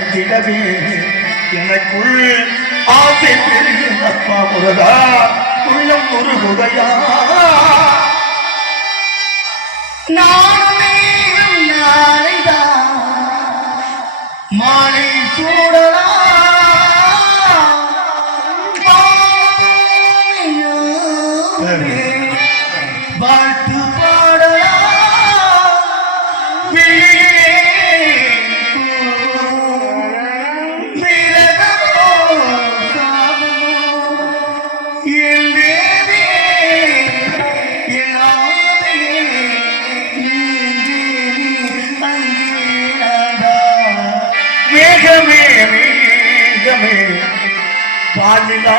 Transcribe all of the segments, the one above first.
அனைத்திடவே எனக்குள் ஆசை பெரிய அப்பா முருகா உள்ளம் ஒரு உதயா நானுமே நாளைதான் மேகமே பாலிலா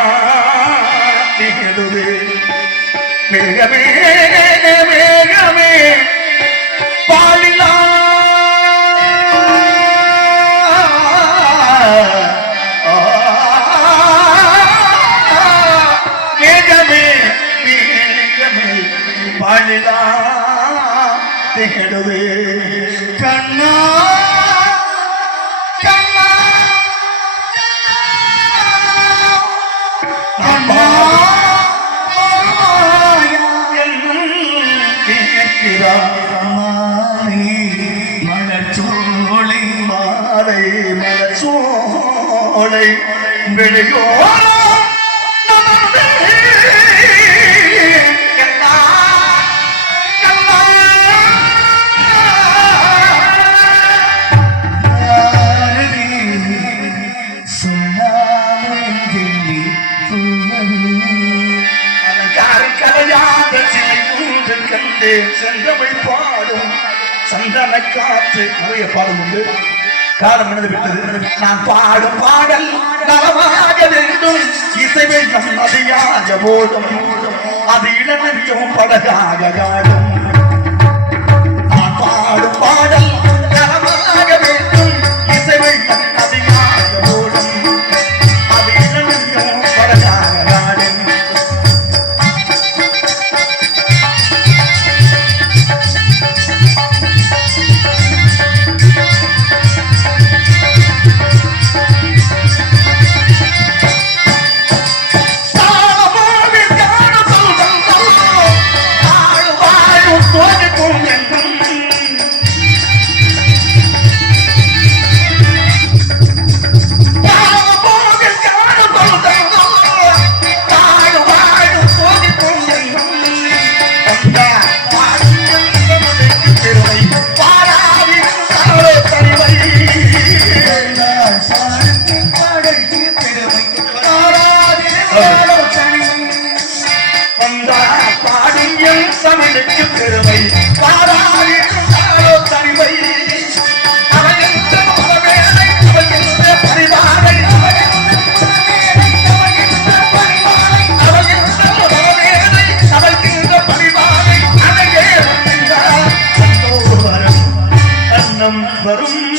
திகழுது மேகமே மேகமே பாலிலா பாலிலா கண்ணா மாலை மலர்ச்சோலை மாலை மலச்சோலை வெளியோ சந்தன காற்று நிறைய பாடம் உண்டு. காலம் எனது விட்டது நான் பாடும் பாடல் நலமாக வேண்டும். இசைவை நதியாக அது இளநெஞ்சம் படகாக காடும் pam pam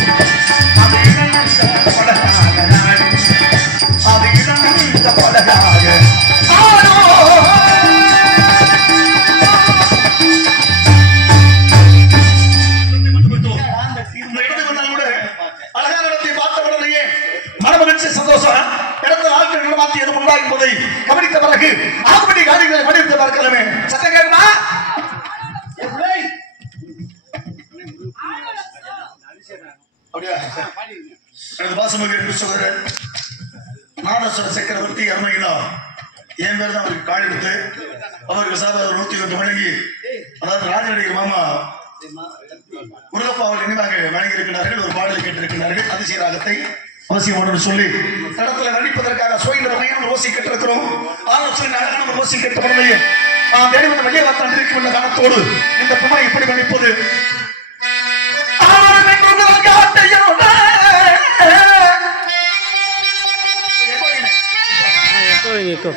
அப்படியா எனது பாசமகிழ் சகோதரர் நாதஸ்வர சக்கரவர்த்தி அருமையிலா என் பேர் தான் அவருக்கு கால் எடுத்து அவருக்கு சார்பாக நூத்தி ஒன்று வழங்கி அதாவது ராஜநடிகர் மாமா முருகப்பா அவர்கள் நினைவாக வழங்கி இருக்கிறார்கள் ஒரு பாடலை கேட்டிருக்கிறார்கள். அதிசய ராகத்தை அவசியம் ஒன்று சொல்லி தடத்துல நடிப்பதற்காக சோயின் ரமையான ஓசி கேட்டிருக்கிறோம் ஆனால் அழகான ஒரு ஓசி கேட்ட உடனேயே நாம் தேடி வந்த வெளியே வார்த்தை இருக்கும் என்ற காரணத்தோடு இந்த குமாரை இப்படி நடிப்பது કોઈ નહીં તો.